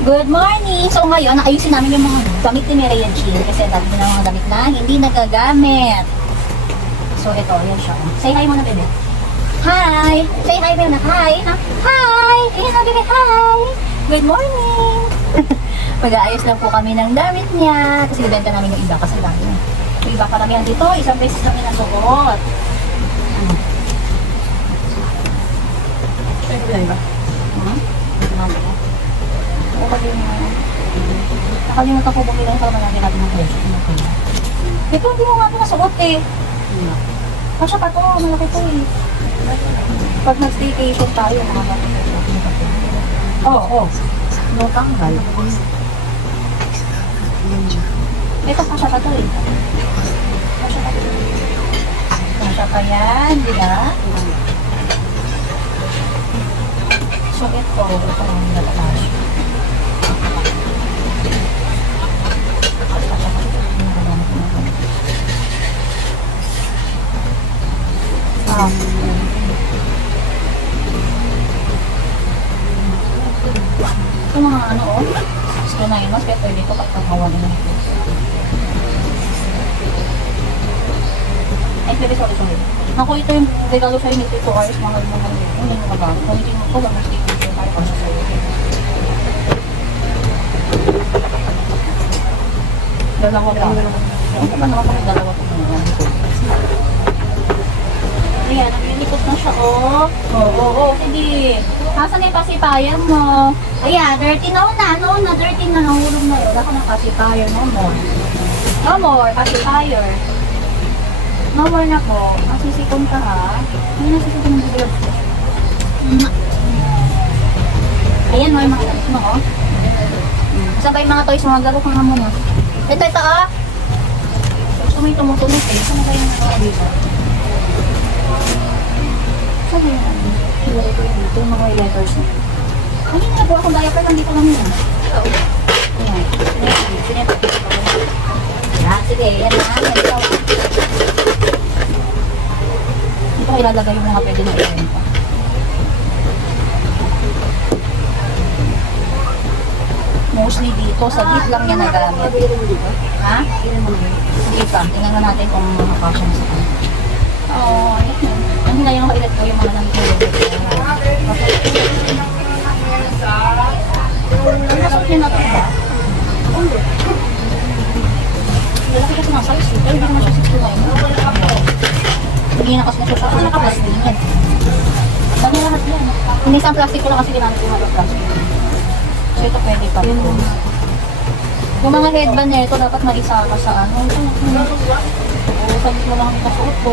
Good morning! So ngayon, ayusin namin yung mga damit ni Mireya Jean kasi dati na mga damit na hindi nagagamit. So ito, yan siya. Say hi muna, bebe. Hi! Say hi, bebe. Hi! Hi! Ayan na, bebe. Hi! Good morning! Mag-aayos lang po kami ng damit niya kasi ibenta namin yung iba kasi dami na. Yung iba karamihan dito, isang beses kami nasuot. Saan ko ba? Nakalimutan ko bumili ng kalmanagin natin ng presyo. Ito, hindi mo nga ito nasuot eh. Kasya pa to, malaki to eh. Pag nag-staycation tayo, nakakapit. Oo. No tanggal. Ito, kasya pa to eh. Kasya pa to. Kasya pa yan, di ba? So ito ang nalakas. Ito mga ano oh. Gusto na yun mas kaya pwede ko pagkakawan na ito. Ay, pwede sorry. Ako ito yung regalo sa'yo ni Tito Ars, mga hindi mo kagamit. Kung hindi mo ko, gamit dito yung tayo pa sa'yo. Dalawa pa. Ano ba naman kami dalawa pa naman? Ayan, naglilikot na siya, oh. Oo, sige. Nasaan yung pacifier mo? Ayan, dirty na. Dirty na, nahulog na yun. Ako ng pacifier, no more. No more, pacifier. No more na po. Masisikon ka ha. Hindi nasisikon ng bibig. Ayan mo yung mga toys mo, oh. Saan ba yung mga toys mo? Garo ka nga muna. Ito ah. Gusto mo yung tumutunog eh. Saan ba yung mga dito? Saan ba yung ano? Ito yung mga letters mo. Ano yung nagawa kong diaper lang dito lang yun? Ayan. Sinito. Sige, yan na. Ito ilalagay yung mga pwede na i-ayon pa. Mostly dito, sa git lang niya nagamit. Ha? Sige pa, tingnan na natin kung makakasya sa kanya. Oo, yan. Ang hinayon ko ilat ko yung mga namit nyo. Ang nasot niya na ito ba? Lalaki kasi ng size, pero hindi naman siya 69. Hindi na kasi na siya nakaplastic yan. Dami lahat yan. Hindi isang plastic ko lang kasi ginamit yung mga plastic. So ito pwede pa rin. Yung mga headband nito dapat maisama sa ano. Sabit mo lang ang kasuot ko.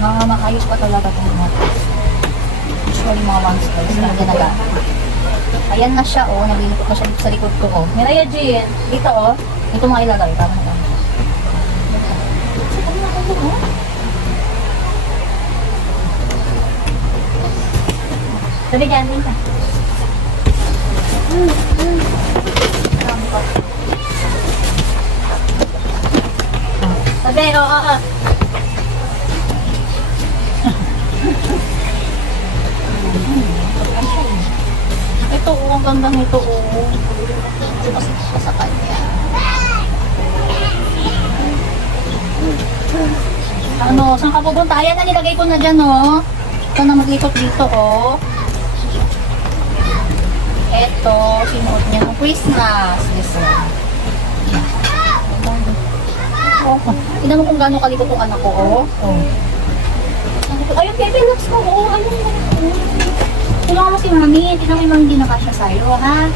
Mga makayos pa talaga itong mga. Usually mga one size na ginagamit. Ayan na siya, oh. Nalilikot na siya dito sa likod ko, oh. Mireya Jean, dito, oh. Ito mga ilagay, para na kami. Sabi dyan, din ka. Sabi, oo. Ito, ang ganda nito, oh. Kasi sa kanya. Ano, saan ka pupunta? Ayan na, nilagay ko na dyan, oh. Ito na maglikot dito, oh. Ito, sinuot niya ng Christmas. Listen. Oh, tignan mo kung gano'ng kalikot yung anak ko, oh. Ayun, baby, looks ko, oh. Ayun, tulungan mo si Mami. Tignan mo yung mga hindi nakasya sa'yo, ha?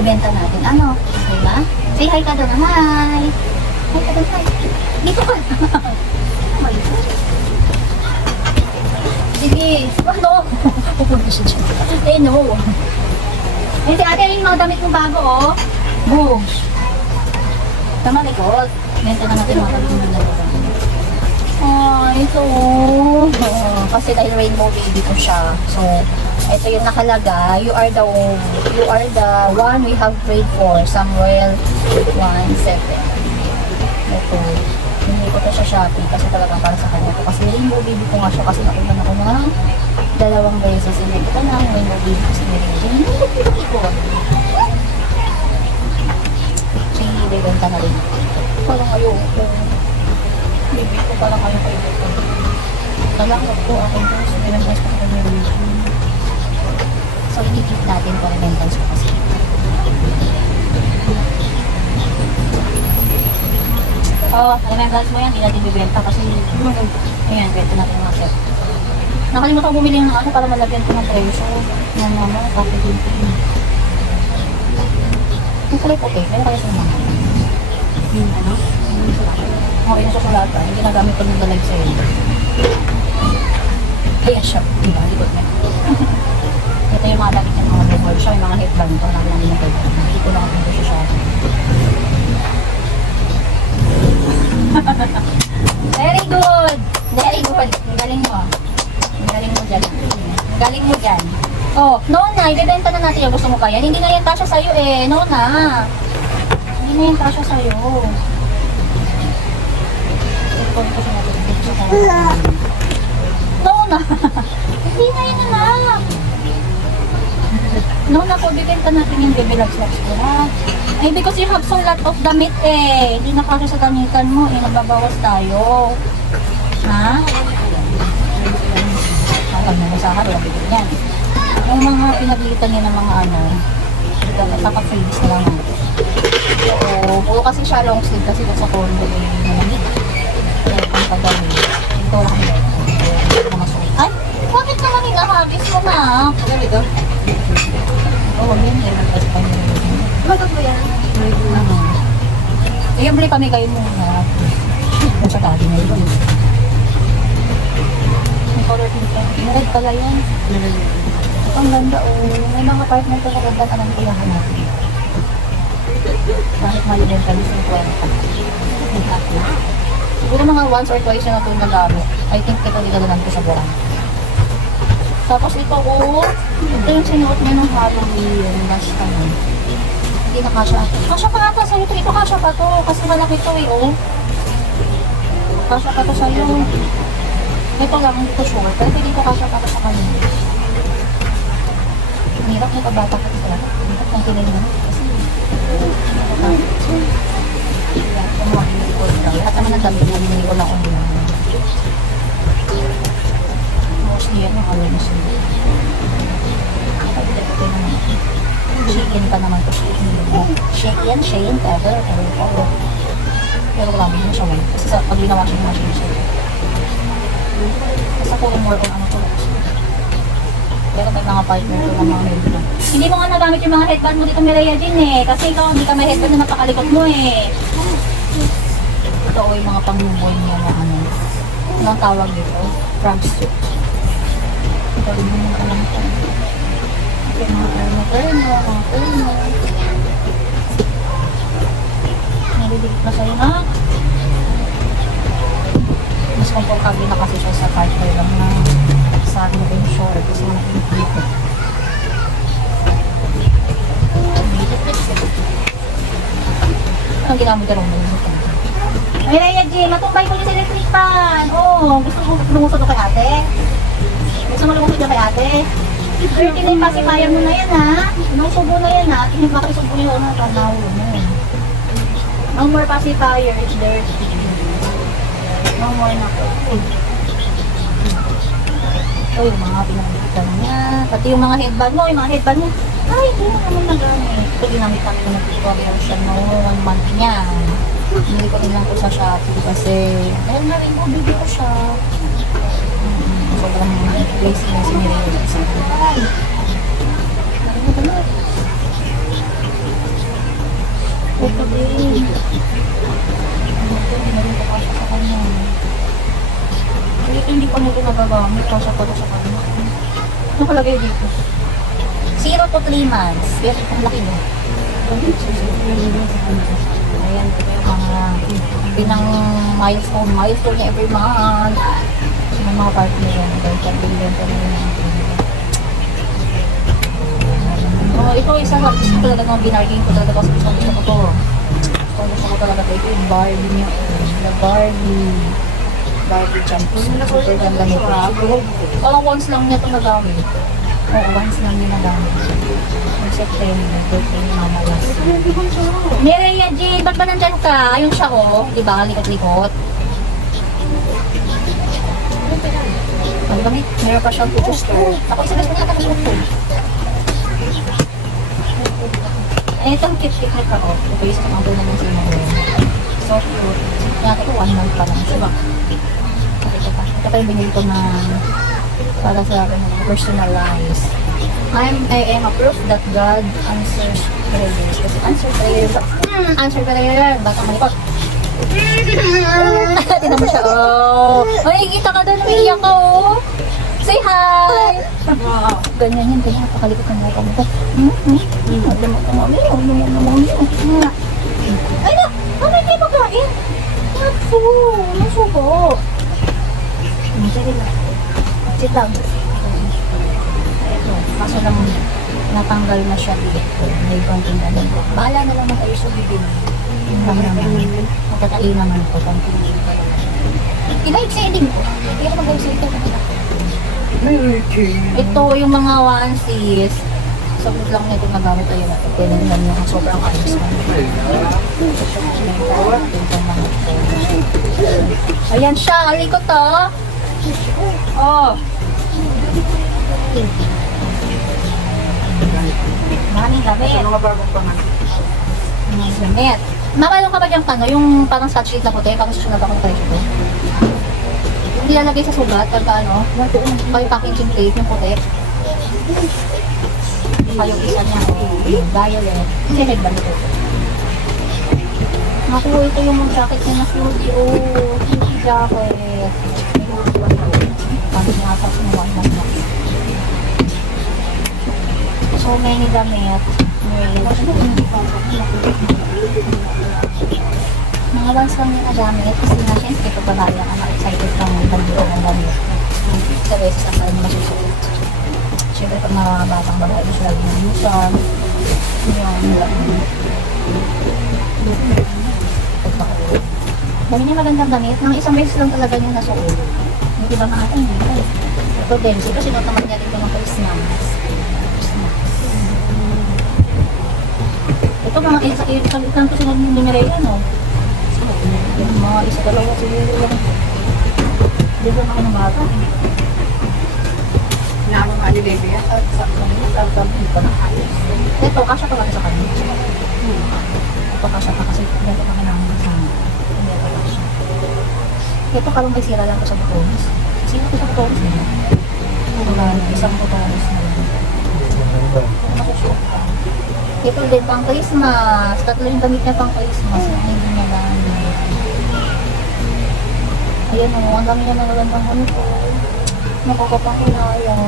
Ibenta natin. Ano? Okay ba? Say hi ka doon. Hi! Hi ka doon, hi. Dito ka. Oh my God. Sige. Ano? Pupunta siya dyan. Eh, no. Eh, si ate, yung mga damit mo bago, oh. Boom. Tama, likod. Benta na natin mga damit mo bago. Ito. Kasi dahil rainbow baby ko siya. So, ito yung nakalagay. You are the one we have prayed for. Samuel 1:7. Ito. Hindi ko to sa Shopee kasi talagang para sa kanya ko. Kasi rainbow baby ko nga siya kasi nakunan ako ng 2 beses. Hindi ko pa lang may nabili ko si Mary Jane. Hindi ko. Sige, bibenta na rin. Parang ayoko. Bibi ko parang ayoko ito. Nalangap ko akin ko. So, binantas ko sa Mary Jane. So, i-keep natin para rentals ko kasi. Oo, rentals mo yan. Hindi natin bibenta kasi ayan, benta natin mga set. Nakalimutan ko bumili ng ano para malagyan ko ng presyo. Yan naman, coffee din. Yung kulay puti, kaya kaya sa mga. Yung ano? Okay na chocolate, hindi nagamit pag nag-live sa'yo. Kaya siya, diba? Likod na. Ito yung mga damit ng mga bubble siya, yung mga headband ko, namin namin yung headband. Hindi ko lang ito siya siya. Very good! Very good! Ang galing mo. Ang galing mo dyan. Ang galing mo dyan. Oh, Nona, ibibenta na natin yung gusto mo kaya. Hindi na yan kasya sa'yo eh, Nona. Hindi na yan kasya sa'yo. Nona! Hindi na yan anak. Nona po, bibenta natin yung baby loves ko ha. Eh, because you have so lot of damit eh. Hindi na kasya sa damitan mo eh. Nagbabawas tayo. Ha? Kapag nalasahan, wala bigyan yan. Yung mga pinaglitan niya ng mga ano, kapag-freeze na lang natin. So, puro kasi siya long sleeve kasi sa condo eh, malamig. Kaya kung pagdami, ito lang yun. Ay, bakit naman hinahagis mo na? Ano ito? Oo, yan yan. Bakit mo yan? Yung bili kami kayo muna. Sa tagi na yun. May color dito. Red pala yan. Ang ganda oh. May mga partner ko na ganda ka ng kailangan natin. Bakit mali din kami sa 20? Siguro mga once or twice na ito nagamit. I think ito nilalanan ko sa buwan. Tapos ito oh. Ito yung sinuot niya ng Halloween. Last time. Hindi na kasha. Kasha pa ata sa'yo ito. Ito kasha pa to. Kasi malaki ito eh oh. Kasha pa to sa'yo. Ito lang, hindi ko sure. Pero hindi ko kasha pa to sa kanina. Hirap na kabata ka ito. Hirap na kilay na. Kasi lahat naman ang damit na binili ko lang online. Mostly yan yung alay na sila. Ito naman. Shake-in pa naman ko. Shake-in, Shein, ever. Pero wala mo siya wala. Kasi sa pag ginawa siya yung machine siya. Basta ko more on ano ko. Pero may mga partner ko lang mga headband. Hindi mo nga nagamit yung mga headband mo dito Mireya din eh. Kasi ikaw hindi ka may headband na napakalikot mo eh. Ito o yung mga pang-boy niya na ano. Anong tawag dito? Frog suit. Ito rin mo ka lang ito. Ito yung mga terno. Naliligit na sa'yo na. Mas komportable na kasi siya sa partner lang na sa akin na yung short kasi nakikita dito. Ang ginamit ka rin mo dito. Ay, Raya G, matumbay ko yung sa electric fan. Oh, gusto mo lumusot kay ate? Gusto mo lumusot kay ate? 30 na yung pacifier mo na yan ha. Nung subo na yan ha. Yung baka isubo yung ano, tanaw mo. No more pacifier, it's dirty. No more na po. Oh, yung mga pinagbitan niya. Pati yung mga headband mo, ay, hindi mo naman nagamit. Ito ginamit kami ng tutorial siya noong 1 month niya. Hindi ko din lang ko sa Shopee kasi ayun na rin ko, bibig ko siya. Sobrang lazy na si Mireya. Ay! Ano ba na? Ito din. Hindi na rin ko kasya sa kanya. Dito hindi ko na ito nagagamit. Kasya pa ito sa kanya. Ano kalagay dito? 0 to 3 months. Yes, ang laki mo. Ayan, ito yung mga pinang milestone niya every month. May mga partner yan. Dahil billion pa rin yung ito isa sa gusto ko talaga ng binarging ko talaga kasi gusto ko to. Gusto ko talaga ito yung Barbie niya. The Barbie. Barbie Champs. Super ganda nito. Parang once lang niya ito nagamit. Oo, once lang niya nagamit. Yung September, birthday ni Mama Las. Mireya Jane, ba't ba nandyan ka? Ayun siya oh. Diba? Likot-likot. Ano ba? Meron pa siyang tutusto. Ako isa gusto niya ata tutusto. Itong kit-kit na ka, oh. Ito yung sa kampo naman sa mga so cute. Yata ito 1 month pa lang. Diba? Ito pa yung binili ko na para sa akin, personalized. I am a proof that God answers prayers. Kasi answer prayers. Answer prayer. Baka malikot. Tinan mo siya, oh. Ay, kita ka doon. Umiiyak ka, oh. Say hi! Ganyan yun, kaya napakalikot ng mga kamukha. Alam mo ka, mami. Alam mo, mami. Ay na! Ano hindi magkain? Naku! Nasubo! Sige lang. Sit lang. Ito, kaso lang natanggal na siya dito. May konting ganun. Bahala na lang na kayo sa bibig. Magkatain naman ko. Iba-ibsa din ko. Hindi ako mag-ibsa ito. Ito yung mga onesies. Sabot lang nito nagamit tayo na ito. Tinignan yung sobrang ayos na. Ayan siya. Alikot to. Oh. Maraming gamit. Ano nga bagong pangalan? Maraming gamit. Mamalong ka ba diyang pano? Yung parang satchel na puti. Parang susunod ako ng tayo ito. Yung nilalagay sa sugat. Pagka ano. Yung packaging tape. Yung puti. Yung isa niya. Violet. Kasi headband ito. Naku, ito yung mga jacket niya na cutie. Oh, cutie jacket. Pagod nga sa sinuwan lang na. So many damit. Mga once lang yung nagamit kasi nga syempre ito babae ang excited lang ng bandito ng damit. Sa beses ang saan masusuot. Syempre pag mga batang babae gusto lagi ng lusan. Dami niya magandang damit. Nang isang beses lang talaga niya nasuot. Hindi ba mga ating dito? Ito din. Kasi sinuot naman niya dito ng Christmas. Ito mga isang ko sinag ng Mireya, no? Yung mga isa dalawa siguro lang. Hindi ba mga ng bata? Naano nga ni Baby yan? At sa kanina, hindi pa na ayos. Ito, kasya pa kasi sa kanina. Ito, kasya pa kasi ganito pa kailangan sa hindi pa kasya. Ito, kalong may sira lang ko sa butones. Sino ko sa butones nila? Isang butones na lang. Masusuot ka. Ito din pang Christmas. Tatlo yung gamit niya pang Christmas. Hindi niya lang. Ayan o, ang dami niya nalagandang ganito. Nakakapang kinayang.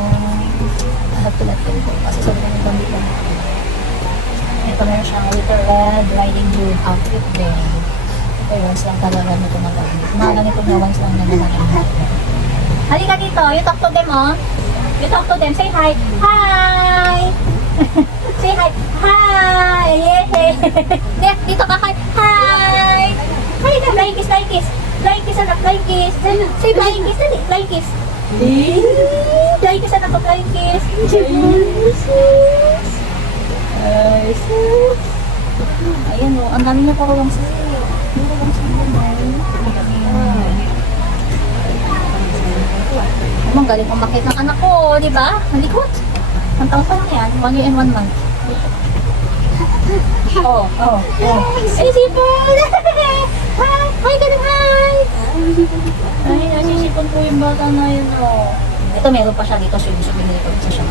Lahat-lahat ko. Kasi sabi na yung gamit lang. Ito meron siyang little red riding hood outfit din. Ito once lang talaga nito na gamit. Mga ganito na once lang na gamit. Halika dito. You talk to them, oh. You talk to them. Say hi. Hi! Say hi. Hi! Yeah. Dito ka. Hi! Hi! Hi na. Fly kiss, fly kiss. Fly kiss, anak. Fly kiss. Say fly kiss. Dali. Fly kiss. Fly kiss, anak. Fly kiss. Ay, sis. Ayan o. Ang dami niya pa lang sis. Ang galing umakit ng anak ko, di ba? Malikot. Ang taon pa lang yan. 1 year and 1 month. Oh. Ay, sipon! Hi! Hi, ganun, hi! Ay, nasisipon po yung bata na yun, oh. Ito, meron pa siya dito. So, binili ko isa siya.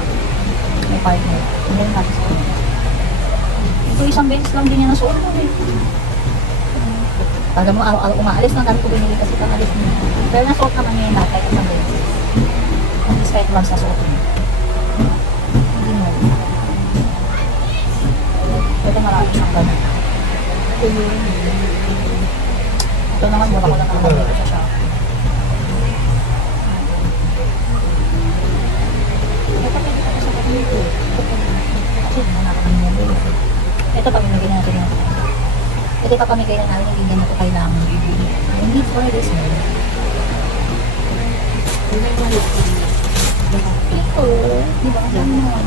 May partner. Hindi rin natin sa kanya. Ito, isang beses lang din niya nasuot mo, eh. Alam mo, araw-araw umaalis na dami ko binili kasi pang-alis niya. Pero nasuot naman niya yung lahat kahit isang beses. At least kahit once nasuot niya. Hindi mo. Ito marami siyang gano'n. Ito naman, mura ko lang nakabili ko siya. Ito pwede ko sa kanito. Kasi hindi na kami nabili. Ito pamimigay na natin yung ito pa pamigay na namin, hindi na ito kailangan. I need for this one. Ito. Di ba? Ang dami naman.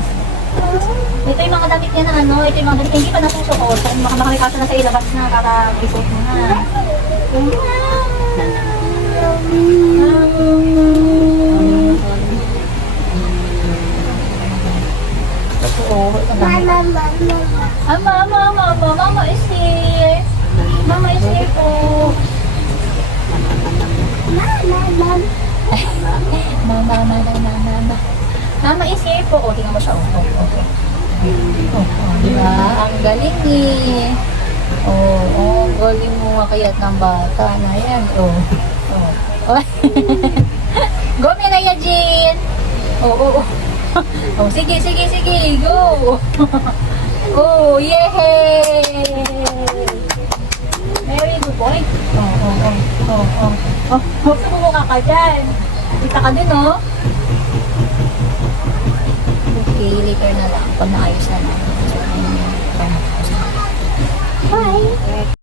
Ito yung mga damit niya na ano, ito yung mga damit hindi pa nasusuot. So, baka makikasa na sa ilabas na para isuot mo na. Oo, ito na. Mama is here. Mama is here po. Mama is here po. O, tingnan mo siya. Di ba? Ang galing eh. Ang galing mo makayat ng bata na yan. Go, Miraya Jean. Sige, go. Yay! Very good boy. Sumumukha ka dyan. Kita ka din, oh. Okay, later na lang. Pag naayos na lang. Bye.